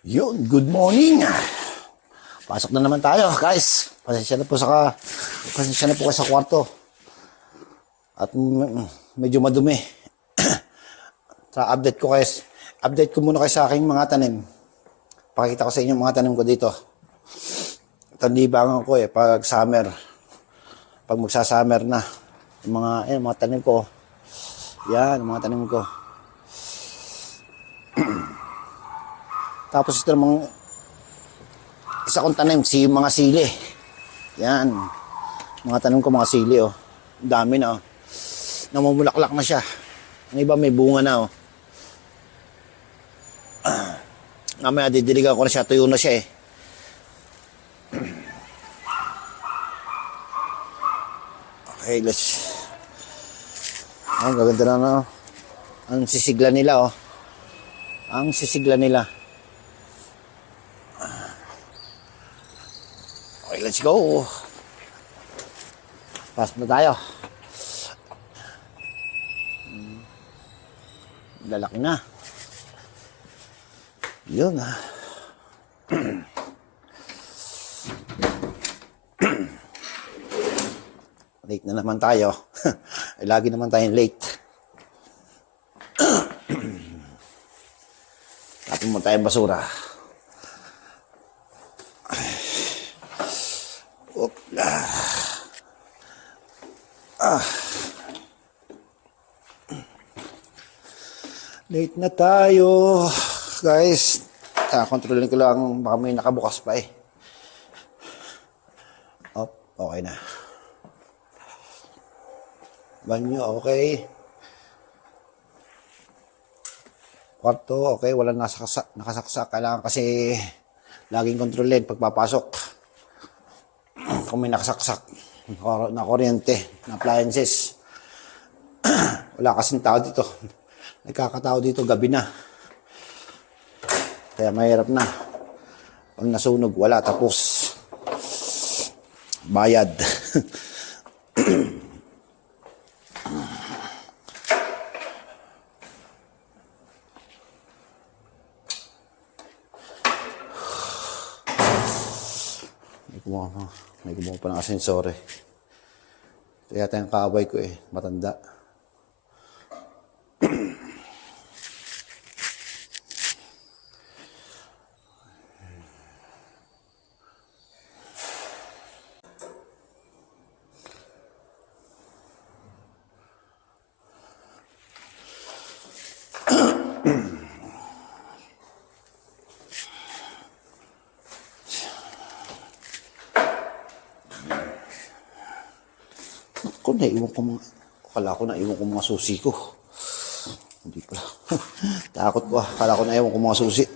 Yun, good morning. Pasok na naman tayo, guys. Pasensya na po kayo sa kwarto. At medyo madumi. Sa update ko muna kayo sa aking mga tanim. Pakita ko sa inyo mga tanim ko dito. Ito libangan ko pag summer. Pag magsa-summer na. Yung mga tanim ko. Yan, mga tanim ko. Tapos ito namang isa kong tanim, mga sili. Yan. Mga tanim ko, mga sili, oh. Ang dami na, oh. Namumulaklak na siya. Ang iba may bunga na, oh. Mamaya didiligan ko na siya. Tuyo na siya, eh. Okay, let's... Ay, gaganda na, oh. Ang sisigla nila, oh. Ang sisigla nila. Okay, let's go. Pasok na tayo. Lalaki na. Yun. Late na naman tayo. Ay, lagi naman tayong late. Tapos mo tayong basura. Opla. Late na tayo. Guys, kontrolin ko lang. Baka may nakabukas pa, eh. Okay na. Banyo, okay. Kwarto, okay. Walang nakasaksak. Kailangan kasi laging kontrolin pagpapasok. Kung may nakasaksak na kuryente, na appliances. Wala kasing tao dito. Nagkakatao dito, gabi na. Kaya mahirap na. Pag nasunog, wala. Tapos, bayad. May kumuha pa ng asensore. Ito yata yung kaaway ko, matanda. Akala ko naiwan ko mga susi ko. Hindi pala. Takot ko. Akala ko naiwan ko mga susi.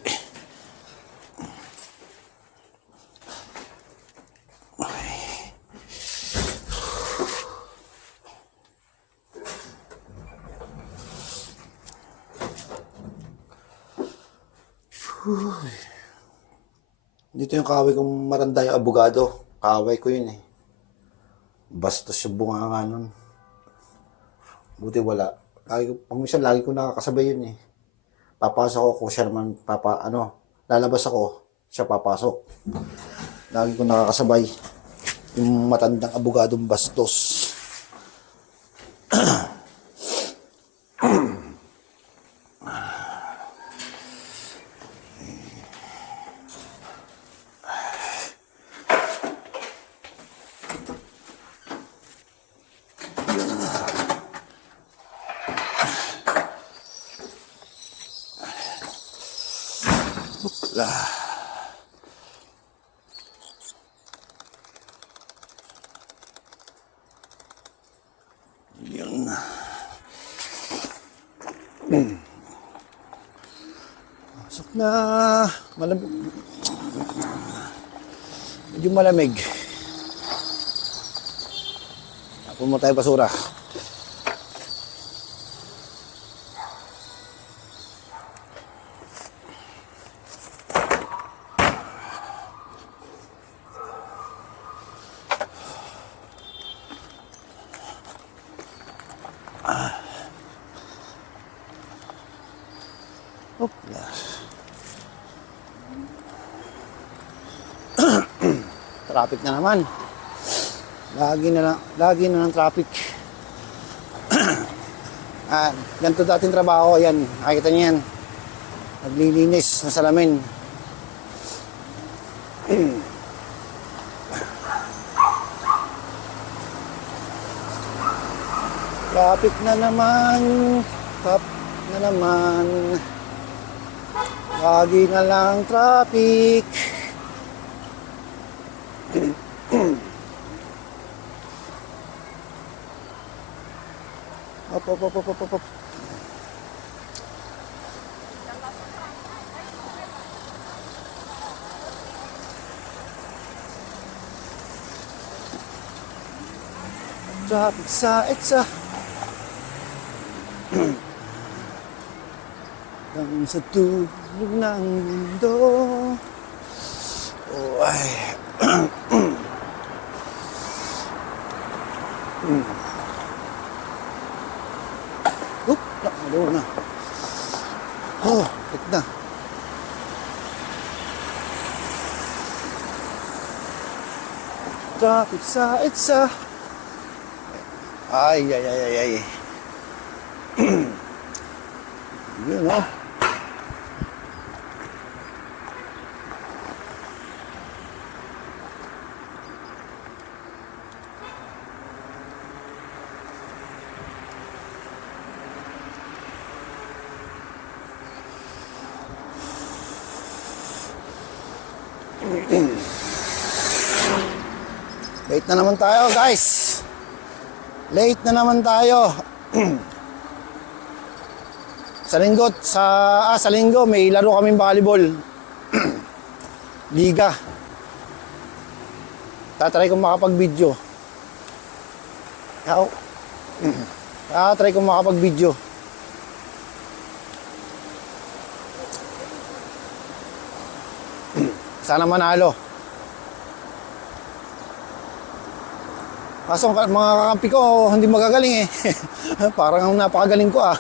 Dito yung kaaway kong matanda, yung abogado. Kaaway ko yun, Bastos yung bunga nga nun. Buti wala. Minsan lagi ko nakakasabay yun, Papasok ako, siya naman, lalabas ako, siya papasok. Lagi ko nakakasabay. Yung matandang abogadong bastos. Yun. Pasok na. Medyo malamig. Tapon mo tayo basura. Opla. Traffic na naman. Lagi na ng traffic. Ganito dating trabaho, yan. Nakikita niyo yan. Naglilinis ng salamin. Traffic na naman. Traffic na naman. Lagi na lang traffic. Op. Traffic sa EDSA. Hanggang sa tulog ng mundo. Oh, ay. Malo na. Oh, ito na. Traffic sa EDSA. Ay. Yun, oh. Late na naman tayo, guys. Late na naman tayo. Sa linggo may laro kaming volleyball. Liga. Tatry kong makapag-video. Tatry kong makapag-video. Sana manalo. Kaso mga kakampi ko hindi magagaling eh. Parang napakagaling ko ah.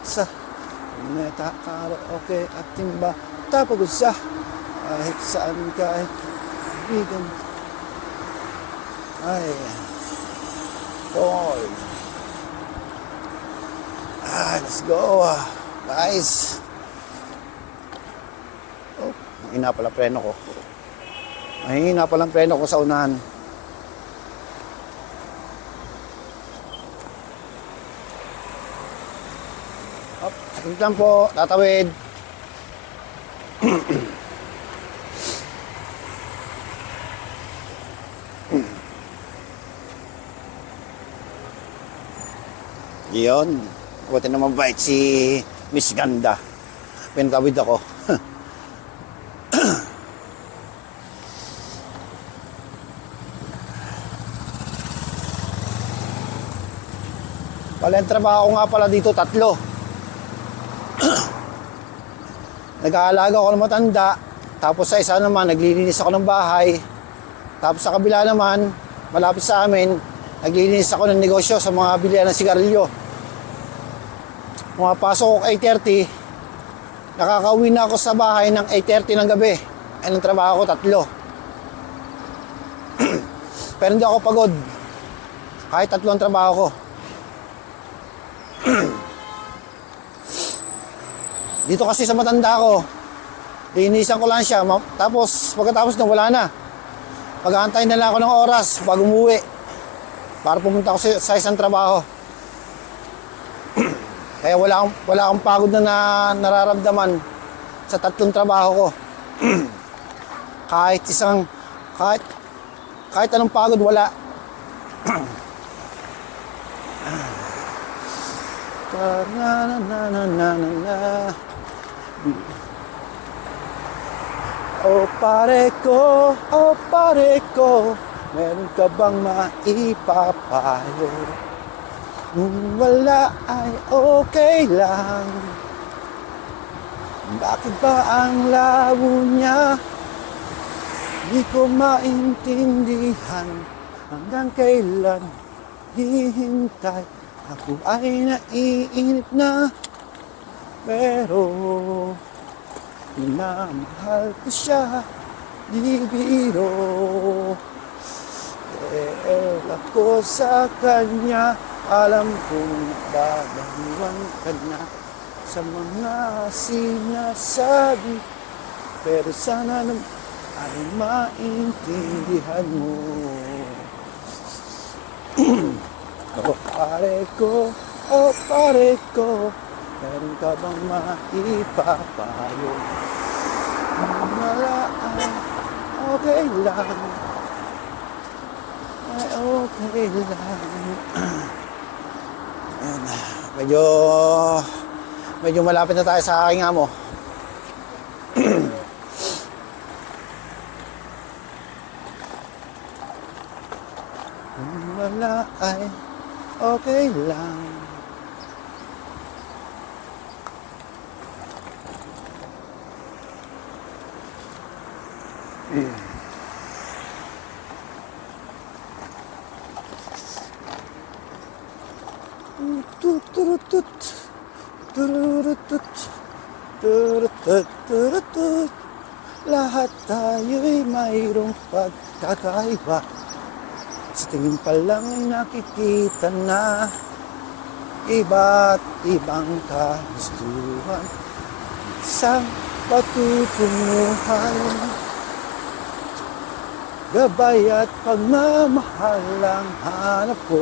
Sa meta karaoke at timba tapos sa kahit saan kahit bigan. Ay. Oh. Let's go. Guys. Oh, mahina pala preno ko. Mahina palang preno ko sa unahan. Up, saglit lang po, tatawid. Yun. Buti naman bait si Miss Ganda. Pinatawid ako. Pala yung trabaho nga pala dito, 3. Nag-aalaga ako ng matanda. Tapos sa isa naman, naglilinis ako ng bahay. Tapos sa kabila naman, malapit sa amin, naglilinis ako ng negosyo sa mga bilihan ng sigarilyo. Pumapasok ako 8:30. Nakakauwi na ako sa bahay ng 8:30 ng gabi. Ang trabaho ko 3. Pero hindi ako pagod. Kahit 3 ang trabaho ko. Dito kasi sa matanda ko, linisan ko lang siya. Tapos pagkatapos nang wala na. Mag-aantay na lang ako ng oras bago umuwi. Para pumunta ako sa isang trabaho. Kaya wala akong pagod na nararamdaman sa 3 trabaho ko. kahit anong pagod, wala. Oh pare ko, meron ka bang maipapayo? Kung wala ay okay lang. Bakit ba ang labo niya? Di ko maintindihan. Hanggang kailan hihintay Ako ay naiinip na, pero minamahal ko siya, di biro. Dahil ako sa kanya, alam kong babaliwan ka na sa mga sinasabi, pero sana naman ay maintindihan mo. O pare ko, meron ka bang maipapayo? Wala, okay lang, ay okay lang. Ayan, medyo malapit na tayo sa aking amo. Wala ay okay lang. Turutut, turutut, turutut, turutut. Lahat tayo'y mayroong pagkakaiba. Sa tingin pa lang ay nakikita na iba't ibang kagustuhan, isang patutunguhan, gabay at pagmamahal ang hanap ko.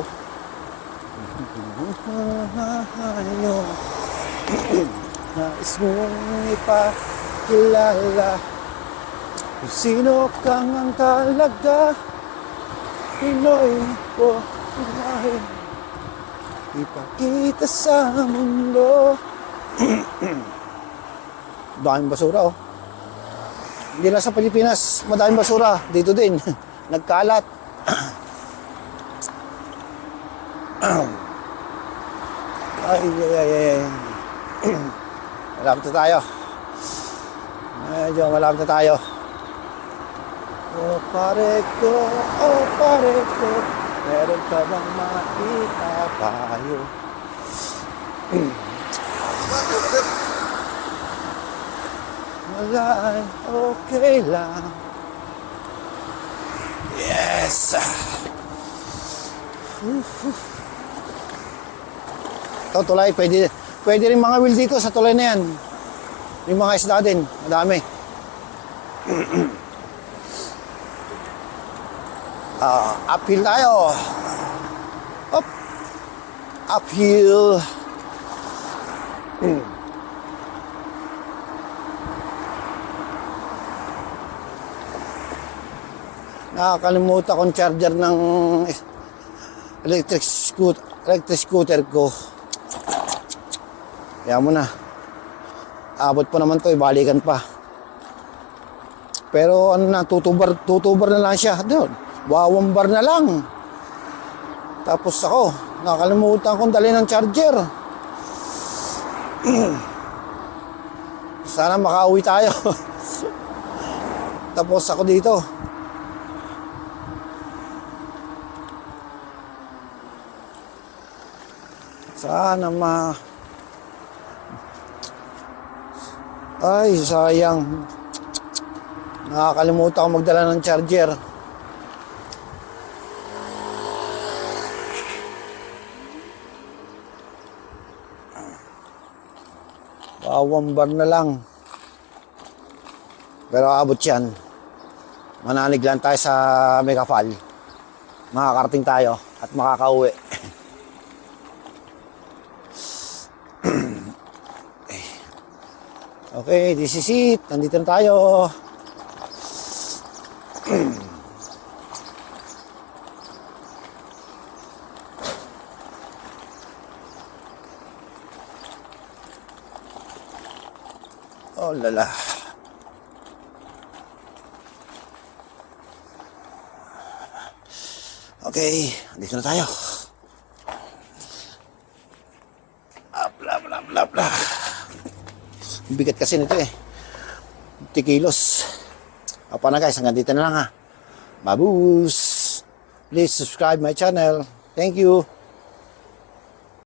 Nais mong ipakilala kung sino kang ang talaga. Pinoy ko, Pinoy, ipakita sa mundo. Daming basura, oh. Hindi lang sa Pilipinas, madaming basura. Dito din, nagkalat. Ay. Malapit na tayo. Medyo malapit na tayo. O pare ko, meron ka bang maipapayo? Wala ay okay lang. Yes! Ito, tulay. Pwede rin mga wheel dito sa tulay na yan. Yung mga isda din. Madami. Uphill tayo. Up. Uphill. Nakakalimutan kong charger ng electric scooter ko. Kaya mo na. Abot pa naman to, balikan pa. Pero ano na, tutubar na lang siya. Doon, wawambar na lang. Tapos ako, nakakalimutan kong dali ng charger. Sana makauwi tayo. Tapos ako dito. Sana Ay, sayang. Nakakalimutan ko magdala ng charger. Wawambar na lang. Pero abot yan. Mananig lang tayo sa Megafall. Makakarating tayo at makakauwi. Okay, this is it. Nandito na tayo. Oh lala. Okay, nandito na tayo. Bla. Bigat kasi nito eh. 50 kilos. Apa na guys, hanggang dito na lang ha. Babus! Please subscribe my channel. Thank you.